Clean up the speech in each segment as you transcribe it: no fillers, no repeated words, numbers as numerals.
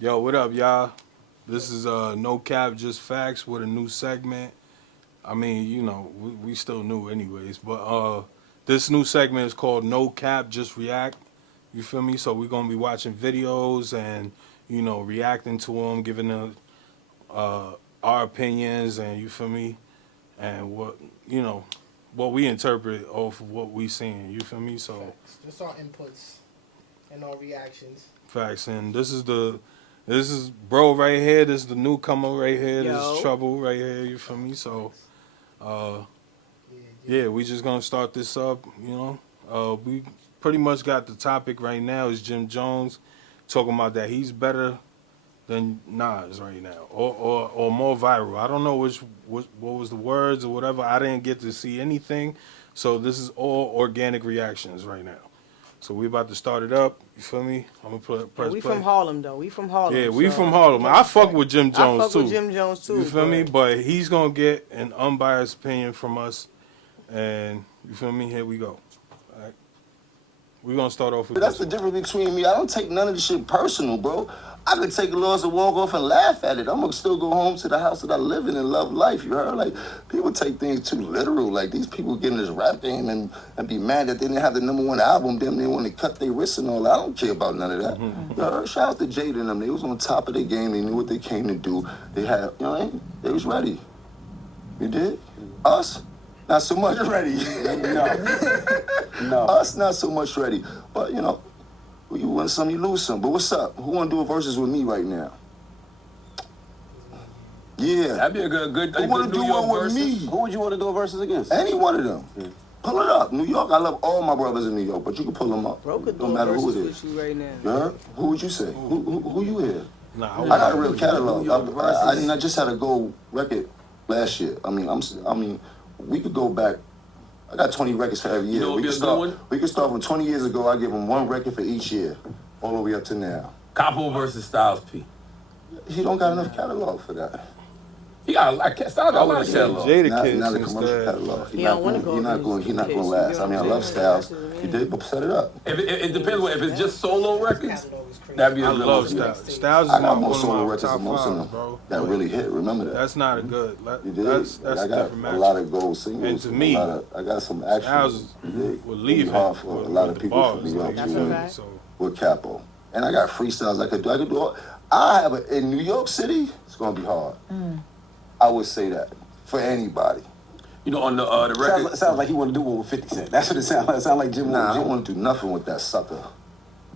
Yo, what up, y'all? This is No Cap, Just Facts with a new segment. I mean, we still new anyways, but this new segment is called No Cap, Just React. You feel me? So we're gonna be watching videos and reacting to them, giving the, uh, our opinions, and you feel me, and what we interpret off of what we seeing. You feel me? So Facts. Just our inputs and our reactions. facts, and this is bro right here. This is the newcomer right here. This is Yo. trouble right here. You feel me? So, Facts. uh, Yeah. yeah, we just gonna start this up. We pretty much got the topic right now is Jim Jones talking about that he's better than Nas right now, or more viral. I don't know what was the words or whatever. I didn't get to see anything, so this is all organic reactions right now. So we about to start it up. You feel me? I'm gonna press We play. from Harlem though. We from Harlem. Yeah, we so- from Harlem. I fuck with Jim I Jones fuck too. with Jim Jones too. You feel me? But he's gonna get an unbiased opinion from us, and you feel me? Here we go. All right, we're gonna start off with That's the this. difference between me. I don't take none of the shit personal, bro. I could take a loss and walk off and laugh at it. I'm gonna still go home to the house that I live in and love life. You heard? Like, people take things too literal. Like, these people get in this rap game and be mad that they didn't have the #1 album. Then they want to cut their wrists and all that. I don't care about none of that. You heard? Shout out to Jada and them. They was on top of their game. They knew what they came to do. They had, you know what I mean? They was ready. You did? Us? Not so much ready. No. Us not so much ready. But, you win some, you lose some. But what's up? Who want to do a versus with me right now? Yeah. That'd be a good. Who want to do one with me? Who would you want to do a versus against? Any one of them. Pull it up. New York, I love all my brothers in New York, but you can pull them up. Bro could No do a matter who versus it with is. you right now. You heard? Who would you say? Who you hear? Nah, I got a real catalog. I just had a gold record last year. I mean, we could go back. I got 20 records for every year. You know what we be could a good start. one? We could start from 20 years ago. I give them one record for each year, all the way up to now. Capo versus Styles P. He don't got enough catalog for that. He got Styles got a lot of say catalog. Jada Not Kids a commercial instead. catalog. He don't wanna go He not against going. He not Kids, going you last. know I mean, I what I'm love saying? Styles. Yeah. He did, but set it up. If it depends if it's just solo records, Catalog is crazy. that'd be I a good love one. Styles. Styles is I got one more of solo my records top than most of fives, them bro. that really hit. Remember that. That's not a good. You did. That's I a got different a match. lot of gold singles. And to me, I got some action. Styles would leave it hard for with, a lot of with the people bars. from New York. Like, That's you a feel me? fact. So With Capo, and I got freestyles I could do. I could do all. I have in New York City. It's gonna be hard. I would say that for anybody. You know, on the record. Sounds like he want to do one with 50 Cent. That's what it sounds like. It sounds like Jim. Nah, I don't want to do nothing with that sucker.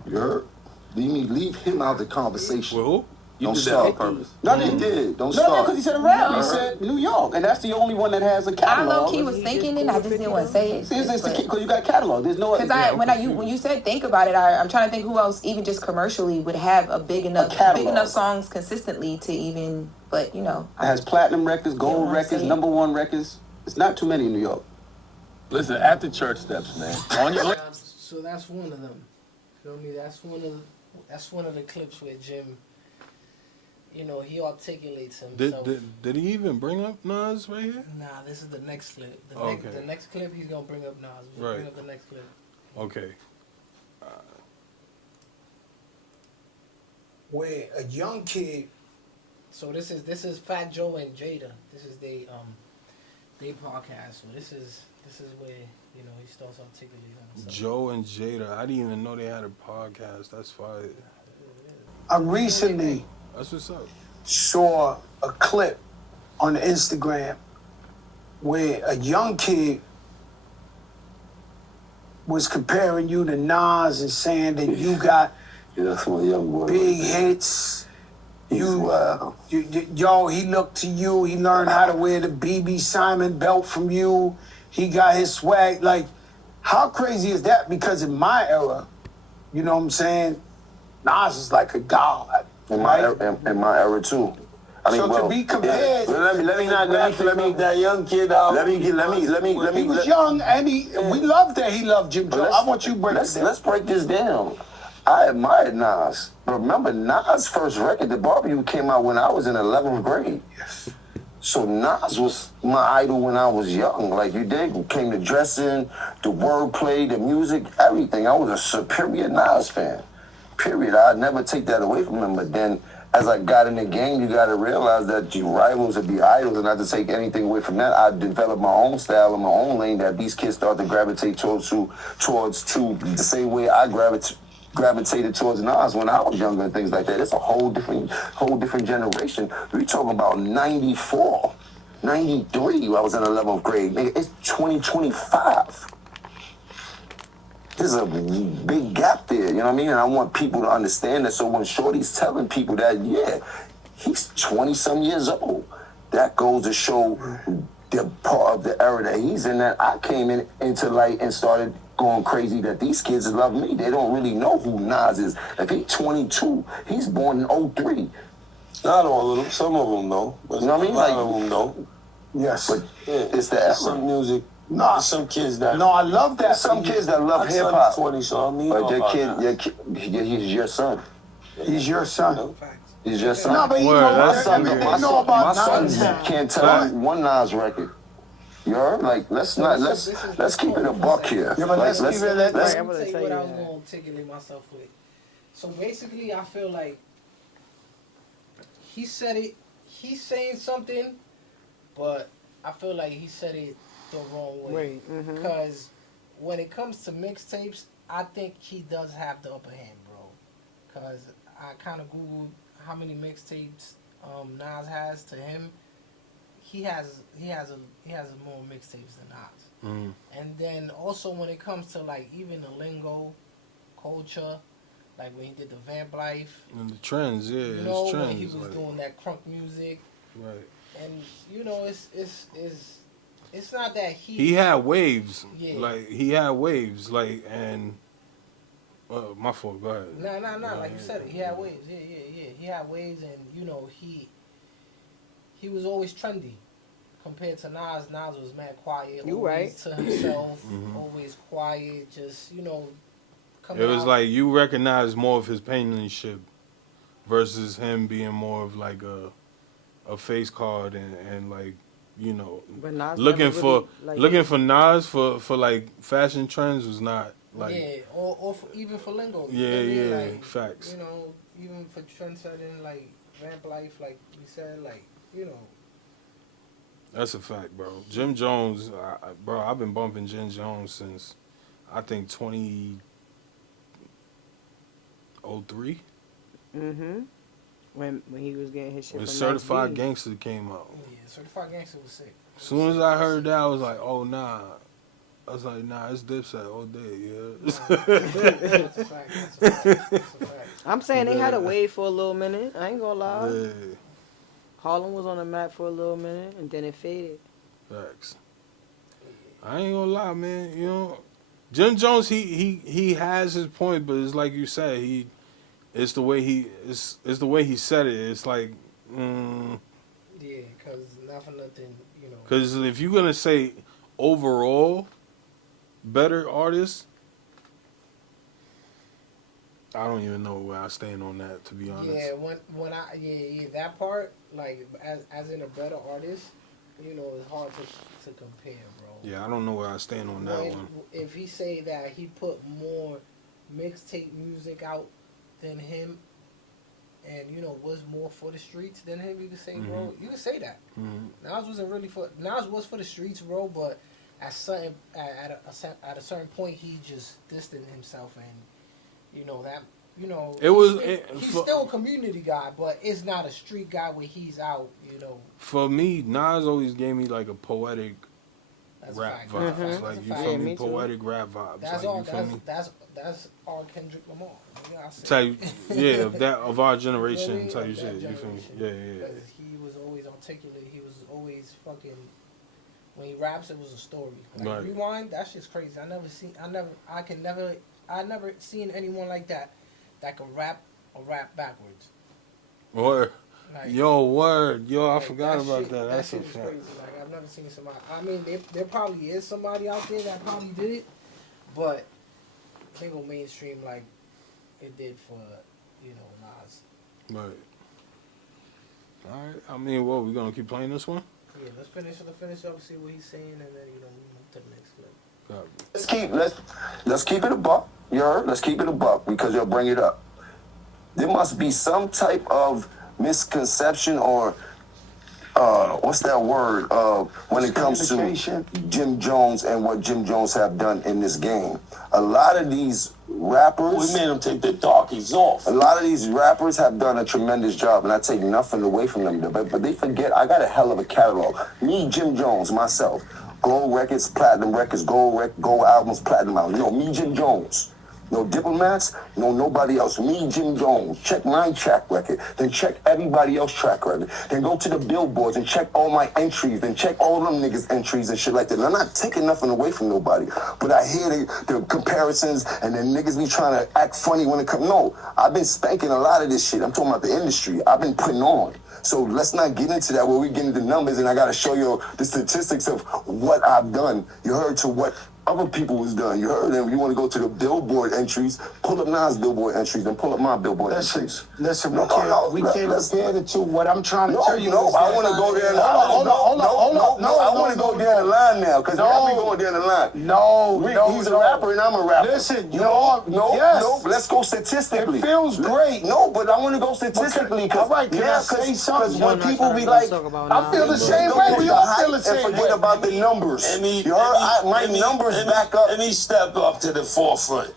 You heard? Leave him out the conversation. well, who? You Don't did that on start. purpose. No, they did. Don't No, start. because he said a rap. No. He said New York, and that's the only one that has a I catalog. low key was thinking it. I just didn't want to say it. Because you got catalog. There's no. Because when you said think about it, I'm trying to think who else even just commercially would have a big enough songs consistently to even. But It has platinum records, gold records, #1 records. It's not too many in New York. Listen, at the church steps, man. On your So that's one of them. Feel me? That's one of the clips where Jim, he articulates himself. Did he even bring up Nas right here? Nah, this is the next clip. Okay. The next clip he's gonna bring up Nas. Right. Bring up the next clip. Okay. Where a young kid, So this is Fat Joe and Jada. This is they podcast. So this is where he starts articulating himself. Joe and Jada. I didn't even know they had a podcast. That's fire. I recently That's what's up. saw a clip on Instagram where a young kid was comparing you to Nas and saying that you got Yeah, that's my young boy. big hits. He's wild. Yo, he looked to you. He learned how to wear the BB Simon belt from you. He got his swag. Like, how crazy is that? Because in my era, you know what I'm saying? Nas is like a god. In my era too. I mean, So to be compared, Let me that young kid out. he was young and we loved that he loved Jim Jones. I want you to break it down. Let's break this down. I admired Nas. Remember, Nas' first record, The Barbecue, came out when I was in 11th grade. Yes. So Nas was my idol when I was young. Like, you dig? Came to dressing, the wordplay, the music, everything. I was a superior Nas fan. Period. I never take that away from him. But then, as I got in the game, you got to realize that your rivals would be idols, and not to take anything away from that. I developed my own style and my own lane that these kids start to gravitate towards the same way I gravitated towards Nas when I was younger and things like that. It's a whole different generation. We talking about 94, 93. I was in the 11th grade. Nigga, it's 2025. There's a big gap there, you know what I mean? And I want people to understand that. So when Shorty's telling people that, yeah, he's 20-some years old, that goes to show the part of the era that he's in, that I came into light and started going crazy, that these kids love me. They don't really know who Nas is. If he's 22, he's born in 03. Not all of them. Some of them know. But You know what I mean? A lot Like- of them know. Yes. But Yeah. it's the era. Some music. Nah. Some kids that. No, I love that. There's some kids that love My hip son's hop. 20, so I mean, But he's your son. He's your son. Facts. He's your son. No, but you Word, know that's what? something. You My know about my son Nas. can't tell Fact. me one Nas record. You heard? Like, let's keep it a buck here. Yeah, but let's keep it- let's- Let me tell you what I was going to articulate myself with. So basically, I feel like he said it. He's saying something, but I feel like he said it the wrong way. Because when it comes to mixtapes, I think he does have the upper hand, bro. Because I kind of googled how many mixtapes Nas has. To him, he has more mixtapes than Nas. And then also when it comes to like even the lingo, culture, like when he did the Vamp Life, And the trends, yeah, you know, it's trends. when he was like, doing that crunk music, right. and you know, it's not that He had waves. Yeah. Like, he had waves. Like, and. My fault, go ahead. No, like you said, he had waves. Yeah. He had waves, and you know, he was always trendy. Compared to Nas, Nas was mad quiet. You always right. to himself, always quiet, just, you know, coming It was out. like you recognize more of his penmanship versus him being more of like a face card and like, you know, But Nas looking never for really, like, looking for Nas for like fashion trends was not like yeah, or for, even for lingo. you Yeah, feel me? yeah, like, facts. You know, even for trendsetting, like Vamp Life, like we said, like, you know. That's a fact, bro. Jim Jones, bro, I've been bumping Jim Jones since I think 2003 when he was getting his shit when from Certified Nice Gangster came out. Yeah, Certified Gangster was sick. As soon as I heard that, I was like, oh nah. I was like, nah, it's Dipset all day, yeah. That's a fact. That's a fact. I'm saying they had a wave for a little minute. I ain't gonna lie. Yeah, Harlem was on the map for a little minute, and then it faded. facts. I ain't gonna lie, man. You know, Jim Jones, he has his point, but it's like you said, it's the way it's the way he said it. It's like, Yeah, because not for nothing, you know. because if you're gonna say overall better artist, I don't even know where I stand on that, to be honest. Yeah, when I that part, like as in a better artist, you know, it's hard to compare, bro. Yeah, I don't know where I stand on that one. If he say that he put more mixtape music out than him, and you know was more for the streets than him, you could say, bro, you could say that. Nas wasn't really Nas was for the streets, bro, but at a certain point he just distanced himself, and you know that. You know, he's still a community guy, but it's not a street guy where he's out, you know. For me, Nas always gave me like a poetic That's rap a fact. vibes. That's a Like, fact. you Yeah, feel me me? too. Poetic rap vibes. That's like, all. you feel me? That's all Kendrick Lamar. You know, I said. Type, yeah, of our generation, You know what I type mean? shit. Of that You feel me? generation. Yeah. Because he was always articulate. He was always fucking. When he raps, it was a story. Like Right. Rewind, that shit's crazy. I never seen anyone like that can rap or rap backwards. Word. Like, Yo, I like, forgot about shit, that. That's a shit is fact. crazy. Like I've never seen somebody. I mean, there probably is somebody out there that probably did it, but I think on mainstream like it did for Nas. Right. All right. I mean, what, we gonna keep playing this one? Yeah, let's finish up, see what he's saying, and then move to the next clip. Got it. Let's keep it a buck. You heard? Let's keep it a buck because you'll bring it up. there must be some type of misconception or what's that word? When it comes to Jim Jones and what Jim Jones have done in this game. A lot of these rappers... We made them take their darkies off. A lot of these rappers have done a tremendous job, and I take nothing away from them. But they forget, I got a hell of a catalog. Me, Jim Jones, myself. Gold records, platinum records, gold albums, platinum albums. You know, me, Jim Jones. No diplomats, no nobody else. Me, Jim Jones. Check my track record, then check everybody else's track record. Then go to the billboards and check all my entries, then check all them niggas' entries and shit like that. And I'm not taking nothing away from nobody, but I hear the comparisons and then niggas be trying to act funny when it comes. No, I've been spanking a lot of this shit. I'm talking about the industry. I've been putting on. So let's not get into that where we get into numbers and I gotta show you the statistics of what I've done. You heard to what other people was done. You heard them. You want to go to the billboard entries, pull up Nas' billboard entries, then pull up my billboard entries. Listen, we can't compare the two. What I'm trying to tell you is I want to go there. Hold on. I want to go down the line now because I'll be going down the line. He's a rapper and I'm a rapper. Listen, no. Let's go statistically. It feels great. No, but I want to go statistically. All right, can I say something? When people be like, I feel the same way. We all feel the same way. And forget about the numbers. You heard? My numbers back up. Let me step up to the forefront.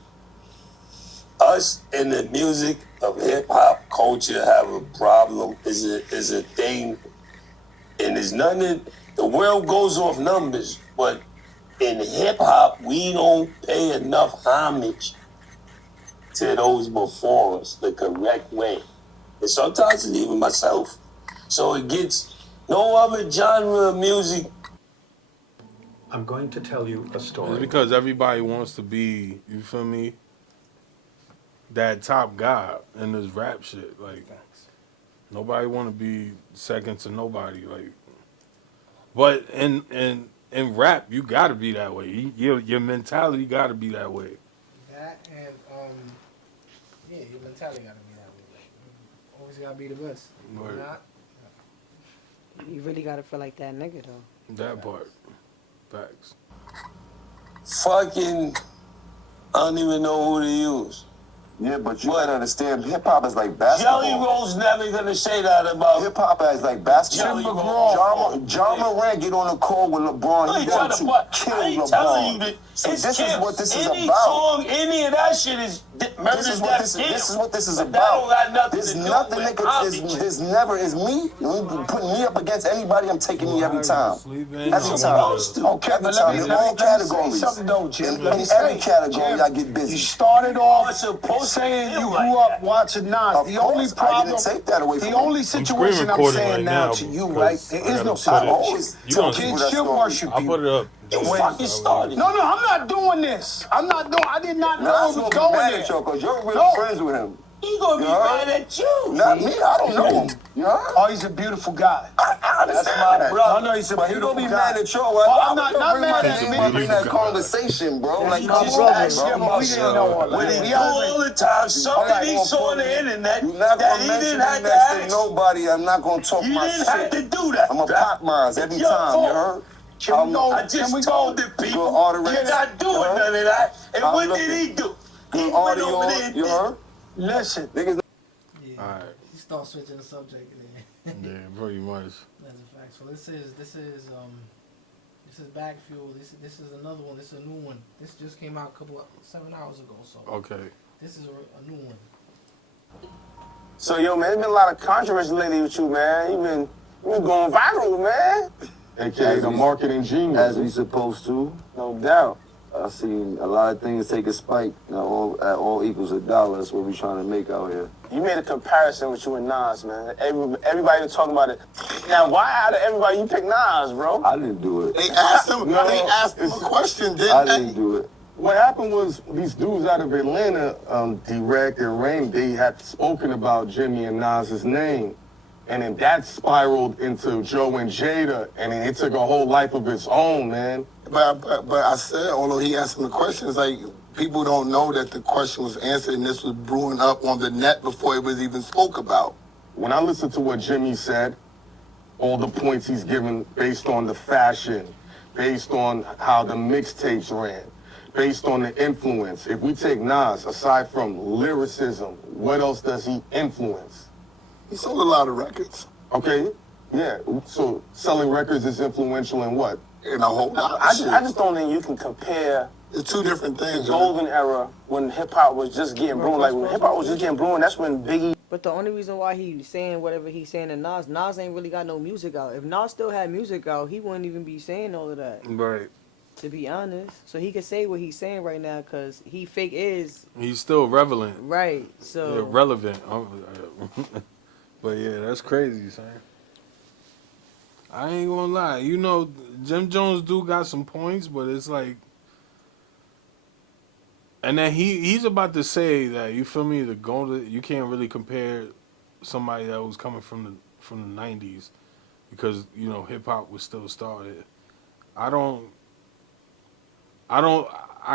Us in the music of hip-hop culture have a problem, is a thing, and there's nothing, the world goes off numbers, but in hip-hop, we don't pay enough homage to those before us the correct way. And sometimes it's even myself. So it gets no other genre of music. I'm going to tell you a story. It's because everybody wants to be, you feel me, that top guy in this rap shit. Like, nobody want to be second to nobody. Like, but in rap, you got to be that way. Your mentality got to be that way. That and yeah, your mentality got to be that way. Like, always got to be the best. Right. Not, You really gotta feel like that nigga though. That part. Facts. Fucking, I don't even know who to use. Yeah, but you gotta understand, hip hop is like basketball. Jelly Roll's never gonna say that about hip hop is like basketball. John Moran get on the call with LeBron. He going to kill LeBron. So this is what this is about. Any song, any of that shit is murder. This is what this is about. There's nothing that could. There's never is me. You put me up against anybody. I'm taking me every time. Every time. Okay, but let me say something though, Jim. In every category, I get busy. You started off saying you grew up watching Nas. The only problem, the only situation I'm saying now to you, right? There is no situation. Kids should worship you. I'll put it up. You fucking started. No, I'm not doing this. I did not know it was going there. Because you're really friends with him. He gonna be mad at you. Not me. I don't know him. Oh, he's a beautiful guy. That's my brother. I know he's a beautiful guy. He gonna be mad at you. I'm not mad at me. Bring that conversation, bro. Like, come on, bro. We didn't know all When that. he do all the time, something he saw on the internet that he didn't have to ask. Nobody. I'm not gonna talk my shit. You didn't have to do that. I'm a pop mines every time. You heard? I just told the people you're not doing none of that. And what did he do? He went over there. You heard? Listen. Niggas. yeah. All right. He starts switching the subject and then. Yeah, pretty much. That's a fact. So this is Back Fuel. This is another one. This is a new one. This just came out 7 hours ago. So Okay. this is a new one. So yo, man, there's been a lot of controversy lately with you, man. You've been going viral, man. AKA the marketing genius. As we supposed to. No doubt. I seen a lot of things take a spike. Now all equals $1. That's what we trying to make out here. You made a comparison with you and Nas, man. Everybody was talking about it. Now, why out of everybody you picked Nas, bro? I didn't do it. They asked him a question, didn't I didn't do it. What happened was these dudes out of Atlanta, Direct and Rain, they had spoken about Jimmy and Nas's name. And then that spiraled into Joe and Jada, and then it took a whole life of its own, man. But I said, although he asked him the question, it's like people don't know that the question was answered and this was brewing up on the net before it was even spoke about. When I listen to what Jimmy said, all the points he's given based on the fashion, based on how the mixtapes ran, based on the influence. If we take Nas, aside from lyricism, what else does he influence? He sold a lot of records. Okay, yeah. So selling records is influential in what? In a whole lot of I shit. just don't think you can compare It's two different the things. golden era when hip hop was just getting brewing. Like when hip hop was just getting brewing, that's when Biggie. But the only reason why he's saying whatever he's saying to Nas ain't really got no music out. If Nas still had music out, he wouldn't even be saying all of that. Right. To be honest, so he can say what he's saying right now because he fake is He's still relevant. right. So Yeah, relevant. But yeah, that's crazy, son. I ain't gonna lie. You know, Jim Jones do got some points, but it's like, and then he's about to say that, you feel me, you can't really compare somebody that was coming from the 90s because, you know, hip hop was still started. I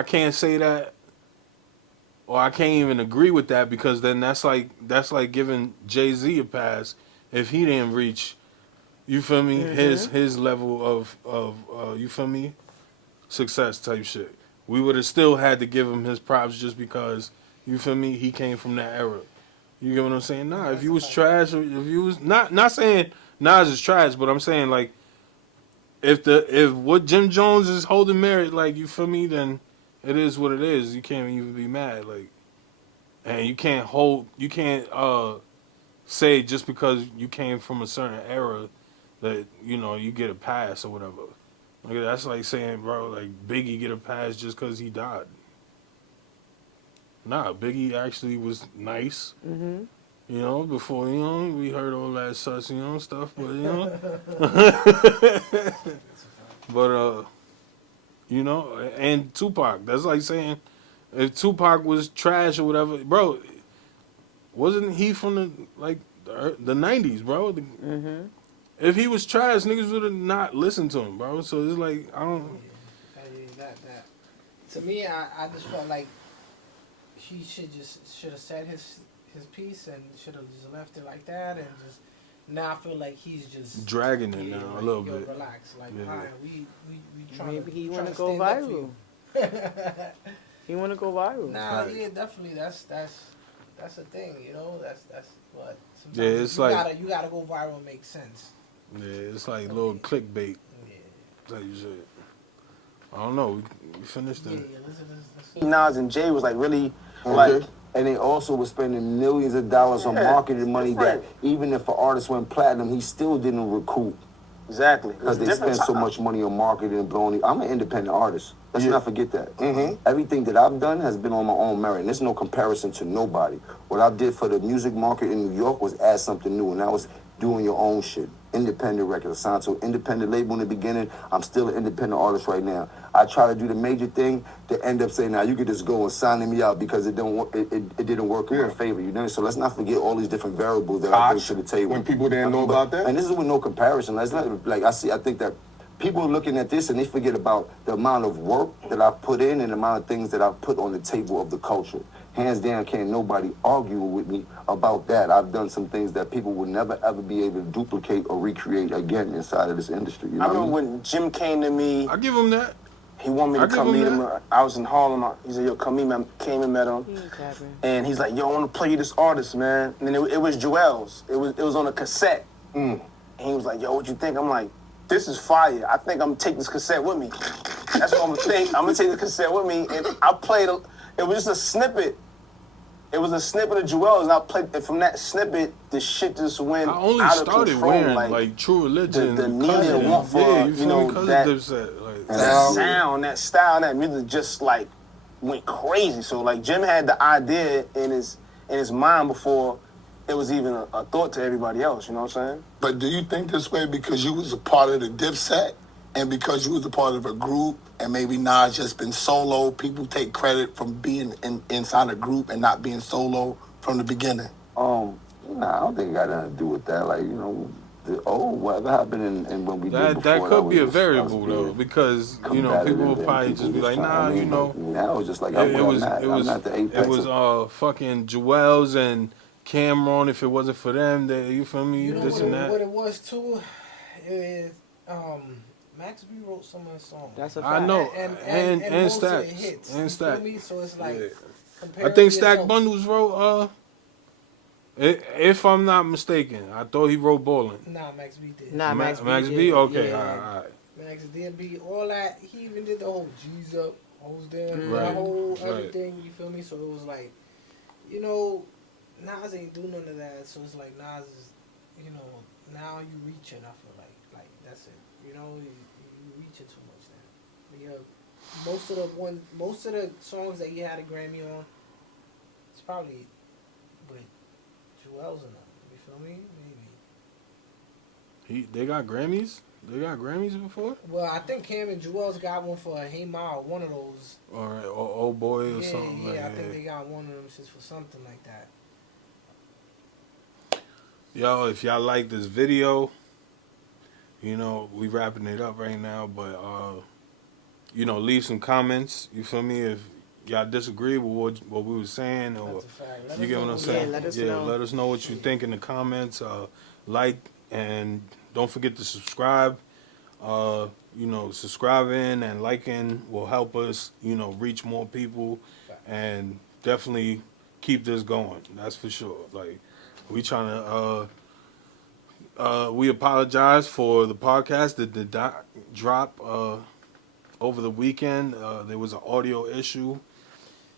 can't say that, or I can't even agree with that, because then that's like giving Jay-Z a pass if he didn't reach, you feel me, his level of you feel me, success type shit. We would have still had to give him his props just because, you feel me, he came from that era. You get what I'm saying? Nah, if you was trash, or if you was not saying Nas is trash, but I'm saying, like, if what Jim Jones is holding merit, like, you feel me, then it is what it is. You can't even be mad, like, and you can't say just because you came from a certain era that, you know, you get a pass or whatever. Like, that's like saying, bro, like, Biggie get a pass just because he died. Nah, Biggie actually was nice. Mm-hmm. You know, before, you know, we heard all that such, you know, stuff, but, you know. But, you know, and Tupac. That's like saying if Tupac was trash or whatever, bro, wasn't he from the 90s, bro? If he was trash, niggas would have not listened to him, bro. So it's like, I don't. That. To me, I just felt like he should have said his piece and should have just left it like that, and just now I feel like he's just dragging it now a little bit. Relax, like, yeah. Right, we trying maybe to, he want to go viral. He want to go viral. Nah, yeah, definitely. That's a thing, you know. That's what. Sometimes Yeah, it's like you gotta go viral and make sense. Yeah, it's like little clickbait type shit. I don't know. We finished it. Nas and Jay was like really like, and they also were spending millions of dollars on marketing money that even if an artist went platinum, he still didn't recoup. Exactly. Because they spend so much money on marketing and blowing. I'm an independent artist. Let's not forget that. Everything that I've done has been on my own merit. And there's no comparison to nobody. What I did for the music market in New York was add something new, and that was doing your own shit. Independent records. I signed to an independent label in the beginning. I'm still an independent artist right now. I try to do the major thing to end up saying, now you could just go and sign me out because it didn't work in my favor. You know? So let's not forget all these different variables that I bring to the table. When people didn't know about that? And this is with no comparison. It's not like I think that people are looking at this and they forget about the amount of work that I've put in and the amount of things that I've put on the table of the culture. Hands down, can't nobody argue with me about that. I've done some things that people would never, ever be able to duplicate or recreate again inside of this industry. You know I remember when Jim came to me. I give him that. He wanted me to come meet him. I was in Harlem. He said, yo, come meet me. I came and met him. And he's like, yo, I want to play you this artist, man. And then it was Joel's. It was on a cassette. And he was like, yo, what you think? I'm like, this is fire. I think I'm going to take this cassette with me. That's what I'm going to think. I'm going to take the cassette with me. And I played, it was just a snippet. It was a snippet of Joel's, and I played, and from that snippet, the shit just went out of control. I only started wearing, like, True Religion. The need and want for, you know, that sound, that style, that music just, like, went crazy. So, like, Jim had the idea in his mind before it was even a thought to everybody else, you know what I'm saying? But do you think this way because you was a part of the Dipset and because you was a part of a group and maybe Nas just been solo, people take credit from being inside a group and not being solo from the beginning? Nah, I don't think it got nothing to do with that. Like, you know, whatever happened and when we did before. That could be a variable though, because you know people will probably just be like, nah, you know. Now it's just like I'm not the apex. It was fucking Joel's and Cameron. If it wasn't for them, you feel me? You know this and that. What it was too is Max B wrote some of the songs. That's a fact. I know, and Stack, hits, and Stack. So it's like, I think Stack Bundles wrote If I'm not mistaken, I thought he wrote Ballin'. Nah, Max B did. Nah, Max Max B? did. Okay, Yeah. all right. Max did be all that. He even did the whole G's up, hoes down, Right, that whole right. everything. You feel me? So it was like, you know, Nas ain't do none of that. So it's like Nas is, you know, now you reaching. I feel like that's it. You know, you reaching too much now. But yeah, most of the songs that he had a Grammy on, it's probably with Jewels in them. You feel me? Maybe. They got Grammys? They got Grammys before? Well, I think Cam and Jewels got one for Hey Ma, one of those. All right, or Old Boy or Yeah, something. yeah, like I think that. they got one of them shits for something like that. Yo, if y'all like this video, you know, we wrapping it up right now, but, you know, leave some comments, you feel me, if y'all disagree with what we were saying, or That's a fact. Let you us get know what I'm what saying? you Let us know what you think in the comments. Like, and don't forget to subscribe. You know, subscribing and liking will help us, you know, reach more people, and definitely keep this going. That's for sure. Like, we trying to, we apologize for the podcast that did not drop over the weekend. There was an audio issue.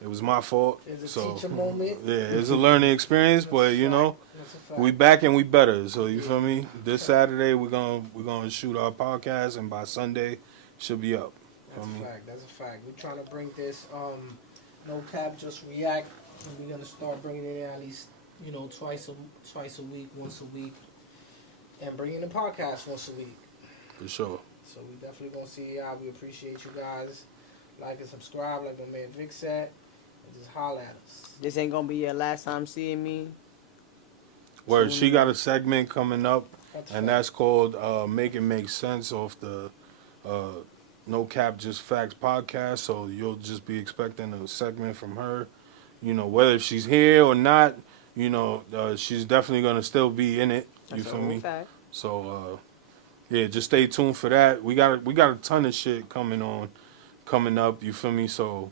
It was my fault. It's a teacher moment. Yeah, it's a learning experience, but you know, we back and we better. So you feel me? This Saturday we're gonna shoot our podcast, and by Sunday should be up. That's a fact. That's a fact. We're trying to bring this no cap, just react. And we're gonna start bringing it in at least, you know, twice a week, once a week, and bringing the podcast once a week. For sure. So we definitely gonna see y'all. We appreciate you guys. Like and subscribe, like my man Vic said, and just holler at us. This ain't gonna be your last time seeing me. Word, she got a segment coming up, and fact. that's called Make It Make Sense off the No Cap Just Facts podcast. So you'll just be expecting a segment from her. You know, whether she's here or not, you know, she's definitely gonna still be in it. You That's a feel whole me? fact. So yeah, just stay tuned for that. We got a ton of shit coming up. You feel me? So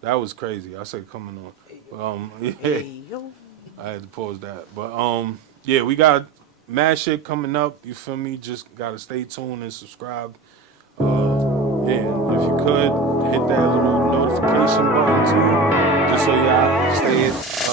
that was crazy. I said coming on. Yeah. Hey, yo. I had to pause that. But yeah, we got mad shit coming up. You feel me? Just gotta stay tuned and subscribe. And if you could hit that little notification button too, just so y'all stay